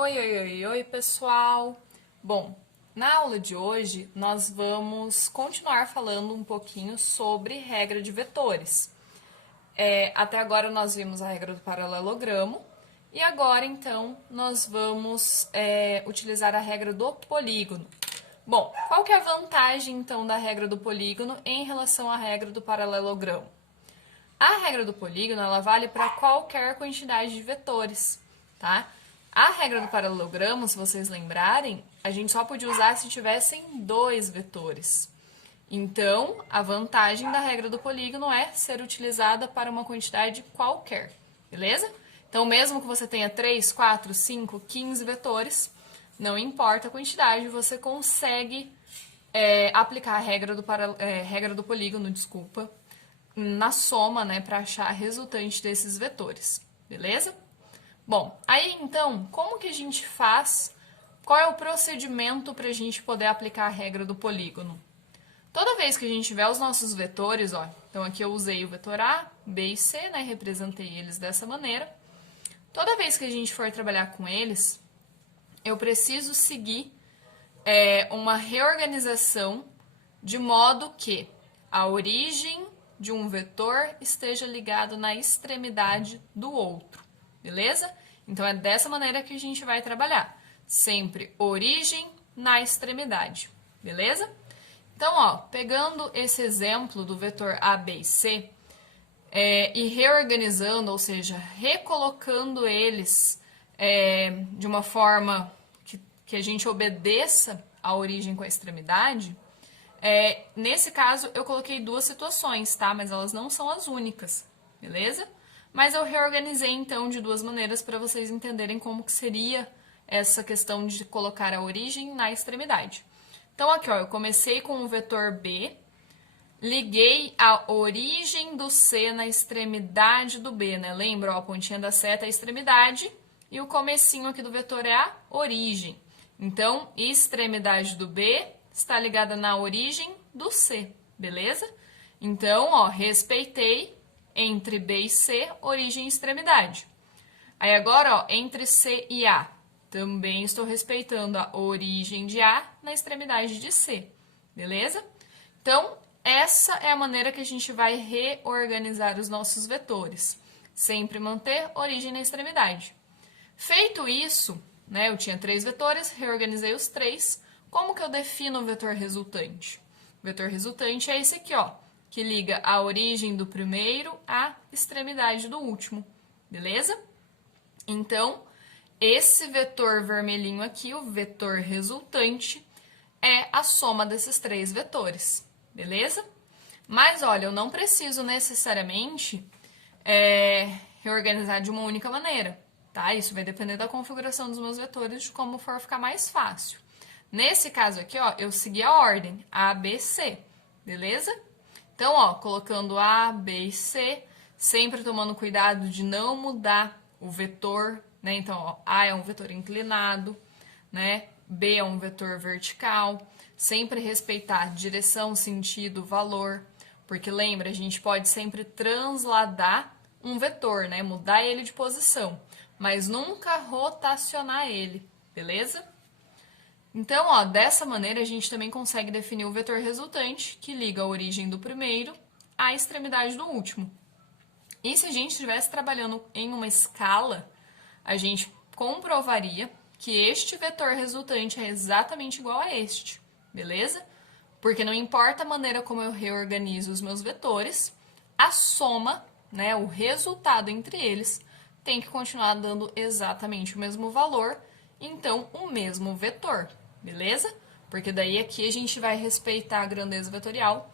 Oi, pessoal! Bom, na aula de hoje nós vamos continuar falando um pouquinho sobre regra de vetores. Até agora nós vimos a regra do paralelogramo e agora então nós vamos utilizar a regra do polígono. Bom, qual que é a vantagem então da regra do polígono em relação à regra do paralelogramo? A regra do polígono ela vale para qualquer quantidade de vetores, tá? A regra do paralelogramo, se vocês lembrarem, a gente só podia usar se tivessem dois vetores. Então, a vantagem da regra do polígono é ser utilizada para uma quantidade qualquer, beleza? Então, mesmo que você tenha 3, 4, 5, 15 vetores, não importa a quantidade, você consegue aplicar a regra do polígono, na soma, né, para achar a resultante desses vetores, beleza? Bom, aí então, como que a gente faz? Qual é o procedimento para a gente poder aplicar a regra do polígono? Toda vez que a gente tiver os nossos vetores, ó, então aqui eu usei o vetor A, B e C, né, representei eles dessa maneira. Toda vez que a gente for trabalhar com eles, eu preciso seguir uma reorganização de modo que a origem de um vetor esteja ligado na extremidade do outro, beleza? Então é dessa maneira que a gente vai trabalhar, sempre origem na extremidade, beleza? Então, ó, pegando esse exemplo do vetor A, B e C e reorganizando, ou seja, recolocando eles de uma forma que a gente obedeça a origem com a extremidade, nesse caso, eu coloquei duas situações, tá? Mas elas não são as únicas, beleza? Mas eu reorganizei, então, de duas maneiras para vocês entenderem como que seria essa questão de colocar a origem na extremidade. Então, aqui, ó, eu comecei com o vetor B, liguei a origem do C na extremidade do B, né? Lembra, ó, a pontinha da seta é a extremidade e o comecinho aqui do vetor é a origem. Então, extremidade do B está ligada na origem do C, beleza? Então, ó, respeitei entre B e C, origem e extremidade. Aí agora, ó, entre C e A, também estou respeitando a origem de A na extremidade de C, beleza? Então, essa é a maneira que a gente vai reorganizar os nossos vetores. Sempre manter origem na extremidade. Feito isso, né, eu tinha 3 vetores, reorganizei os 3. Como que eu defino o vetor resultante? O vetor resultante é esse aqui, ó, que liga a origem do primeiro à extremidade do último, beleza? Então, esse vetor vermelhinho aqui, o vetor resultante, é a soma desses 3 vetores, beleza? Mas, olha, eu não preciso necessariamente reorganizar de uma única maneira, tá? Isso vai depender da configuração dos meus vetores, de como for ficar mais fácil. Nesse caso aqui, ó, eu segui a ordem, A, B, C, beleza? Então, ó, colocando A, B e C, sempre tomando cuidado de não mudar o vetor, né? Então, ó, A é um vetor inclinado, né? B é um vetor vertical, sempre respeitar direção, sentido, valor, porque lembra, a gente pode sempre transladar um vetor, né? Mudar ele de posição, mas nunca rotacionar ele, beleza? Então, ó, dessa maneira a gente também consegue definir o vetor resultante, que liga a origem do primeiro à extremidade do último. E se a gente estivesse trabalhando em uma escala, a gente comprovaria que este vetor resultante é exatamente igual a este, beleza? Porque não importa a maneira como eu reorganizo os meus vetores, a soma, né, o resultado entre eles, tem que continuar dando exatamente o mesmo valor, então o mesmo vetor, beleza? Porque daí aqui a gente vai respeitar a grandeza vetorial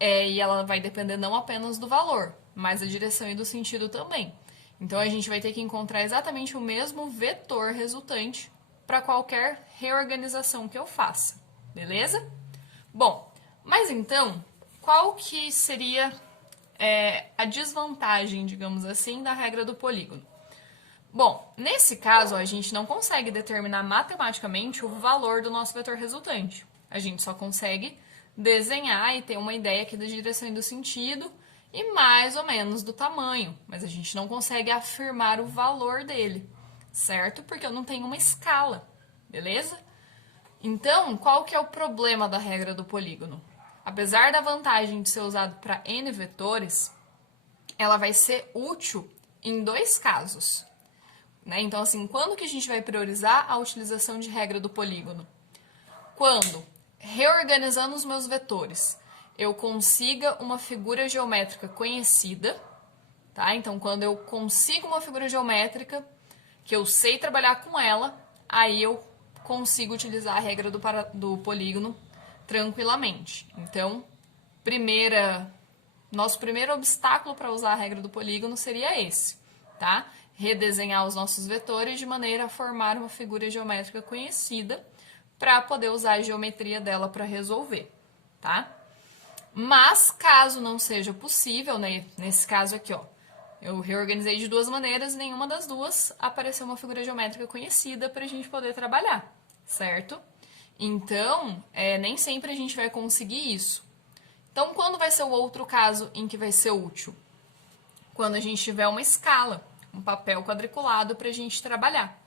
e ela vai depender não apenas do valor, mas da direção e do sentido também. Então a gente vai ter que encontrar exatamente o mesmo vetor resultante para qualquer reorganização que eu faça, beleza? Bom, mas então, qual que seria a desvantagem, digamos assim, da regra do polígono? Bom, nesse caso, a gente não consegue determinar matematicamente o valor do nosso vetor resultante. A gente só consegue desenhar e ter uma ideia aqui da direção e do sentido e mais ou menos do tamanho, mas a gente não consegue afirmar o valor dele. certo? Porque eu não tenho uma escala, beleza? Então, qual que é o problema da regra do polígono? Apesar da vantagem de ser usado para N vetores, ela vai ser útil em dois casos, né? Então, assim, quando que a gente vai priorizar a utilização de regra do polígono? Quando, reorganizando os meus vetores, eu consiga uma figura geométrica conhecida, tá? Então, quando eu consigo uma figura geométrica, que eu sei trabalhar com ela, aí eu consigo utilizar a regra do polígono tranquilamente. Então, nosso primeiro obstáculo para usar a regra do polígono seria esse, tá? Redesenhar os nossos vetores de maneira a formar uma figura geométrica conhecida para poder usar a geometria dela para resolver, tá? Mas, caso não seja possível, né, nesse caso aqui, ó, eu reorganizei de duas maneiras, nenhuma das duas apareceu uma figura geométrica conhecida para a gente poder trabalhar, certo? Então, nem sempre a gente vai conseguir isso. Então, quando vai ser o outro caso em que vai ser útil? Quando a gente tiver uma escala, um papel quadriculado para a gente trabalhar.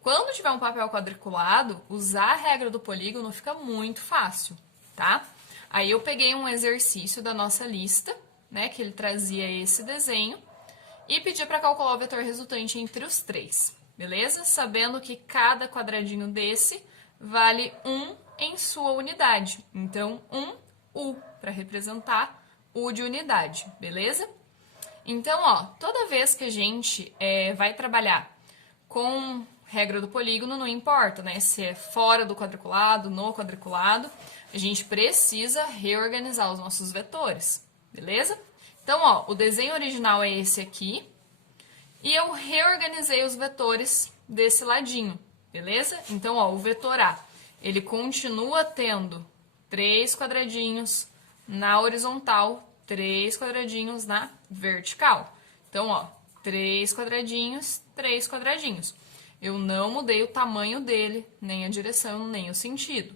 Quando tiver um papel quadriculado, usar a regra do polígono fica muito fácil, tá? Aí eu peguei um exercício da nossa lista, né, que ele trazia esse desenho, e pedi para calcular o vetor resultante entre os três, beleza? Sabendo que cada quadradinho desse vale 1 em sua unidade. Então, 1U, para representar U de unidade, beleza? Então, ó, toda vez que a gente vai trabalhar com regra do polígono, não importa, né? Se é fora do quadriculado, no quadriculado, a gente precisa reorganizar os nossos vetores, beleza? Então, ó, o desenho original é esse aqui, e eu reorganizei os vetores desse ladinho, beleza? Então, ó, o vetor A, ele continua tendo 3 quadradinhos na horizontal, 3 quadradinhos na vertical. Então, ó, 3 quadradinhos, 3 quadradinhos. Eu não mudei o tamanho dele, nem a direção, nem o sentido.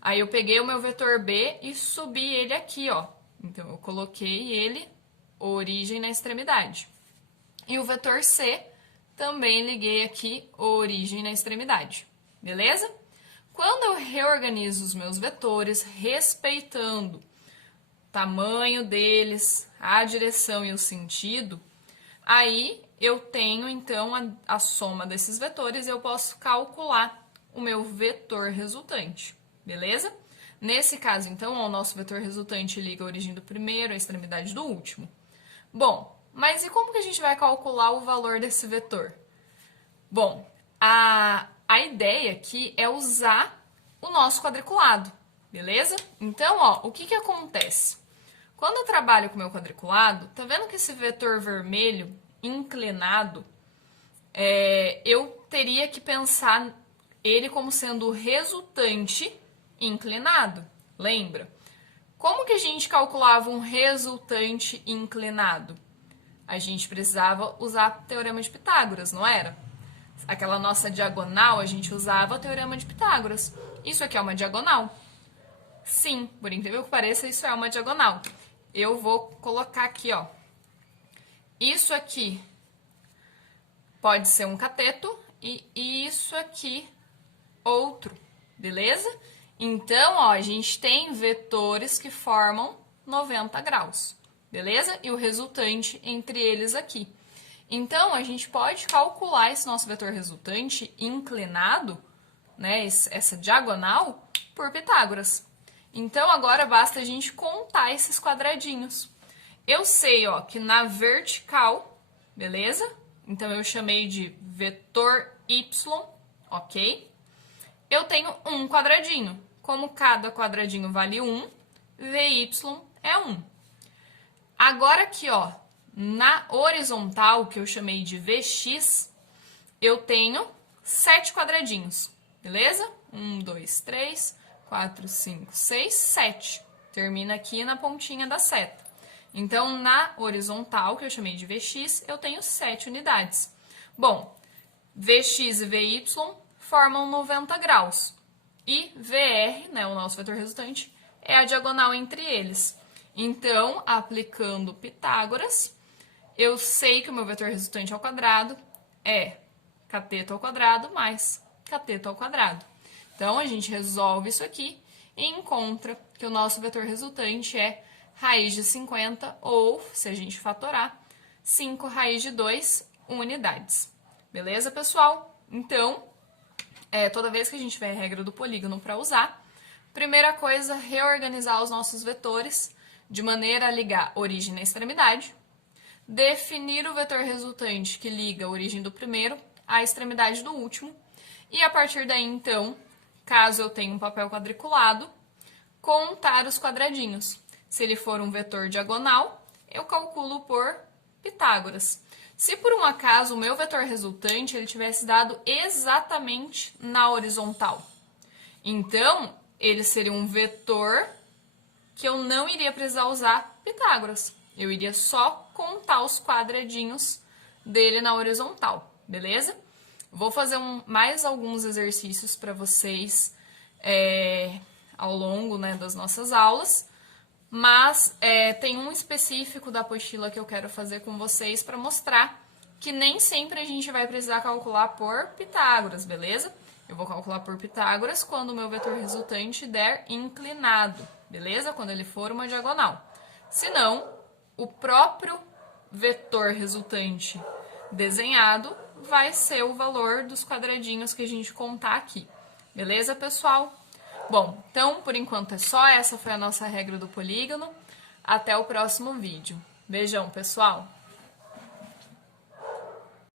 Aí eu peguei o meu vetor B e subi ele aqui, ó. Então, eu coloquei ele, origem na extremidade. E o vetor C, também liguei aqui, origem na extremidade. Beleza? Quando eu reorganizo os meus vetores, respeitando o tamanho deles, a direção e o sentido, aí eu tenho, então, a soma desses vetores e eu posso calcular o meu vetor resultante, beleza? Nesse caso, então, o nosso vetor resultante liga a origem do primeiro, a extremidade do último. Bom, mas e como que a gente vai calcular o valor desse vetor? Bom, a ideia aqui é usar o nosso quadriculado, beleza? Então, ó, o que acontece? Quando eu trabalho com o meu quadriculado, tá vendo que esse vetor vermelho inclinado, eu teria que pensar ele como sendo o resultante inclinado, lembra? Como que a gente calculava um resultante inclinado? A gente precisava usar o teorema de Pitágoras, não era? Aquela nossa diagonal, a gente usava o teorema de Pitágoras. Isso aqui é uma diagonal? Sim, por incrível que pareça, isso é uma diagonal. Eu vou colocar aqui, ó. Isso aqui pode ser um cateto e isso aqui outro, beleza? Então, ó, a gente tem vetores que formam 90 graus, beleza? E o resultante entre eles aqui. Então, a gente pode calcular esse nosso vetor resultante inclinado, né, essa diagonal, por Pitágoras. Então, agora basta a gente contar esses quadradinhos. Eu sei, ó, que na vertical, beleza? Então, eu chamei de vetor y, ok? Eu tenho um quadradinho. Como cada quadradinho vale 1, Vy é 1. Agora aqui, ó, na horizontal, que eu chamei de Vx, eu tenho 7 quadradinhos, beleza? 1, 2, 3, 4, 5, 6, 7. Termina aqui na pontinha da seta. Então, na horizontal, que eu chamei de Vx, eu tenho 7 unidades. Bom, Vx e Vy formam 90 graus. E VR, né, o nosso vetor resultante, é a diagonal entre eles. Então, aplicando Pitágoras, eu sei que o meu vetor resultante ao quadrado é cateto ao quadrado mais cateto ao quadrado. Então, a gente resolve isso aqui e encontra que o nosso vetor resultante é raiz de 50 ou, se a gente fatorar, 5 raiz de 2 unidades. Beleza, pessoal? Então, toda vez que a gente tiver a regra do polígono para usar, primeira coisa, reorganizar os nossos vetores de maneira a ligar origem na extremidade, definir o vetor resultante que liga a origem do primeiro à extremidade do último, e a partir daí, então, caso eu tenha um papel quadriculado, contar os quadradinhos. Se ele for um vetor diagonal, eu calculo por Pitágoras. Se por um acaso o meu vetor resultante ele tivesse dado exatamente na horizontal, então ele seria um vetor que eu não iria precisar usar Pitágoras. Eu iria só contar os quadradinhos dele na horizontal, beleza? Vou fazer mais alguns exercícios para vocês ao longo, né, das nossas aulas, mas tem um específico da apostila que eu quero fazer com vocês para mostrar que nem sempre a gente vai precisar calcular por Pitágoras, beleza? Eu vou calcular por Pitágoras quando o meu vetor resultante der inclinado, beleza? Quando ele for uma diagonal. Se não, o próprio vetor resultante desenhado vai ser o valor dos quadradinhos que a gente contar aqui. Beleza, pessoal? Bom, então, por enquanto é só. Essa foi a nossa regra do polígono. Até o próximo vídeo. Beijão, pessoal!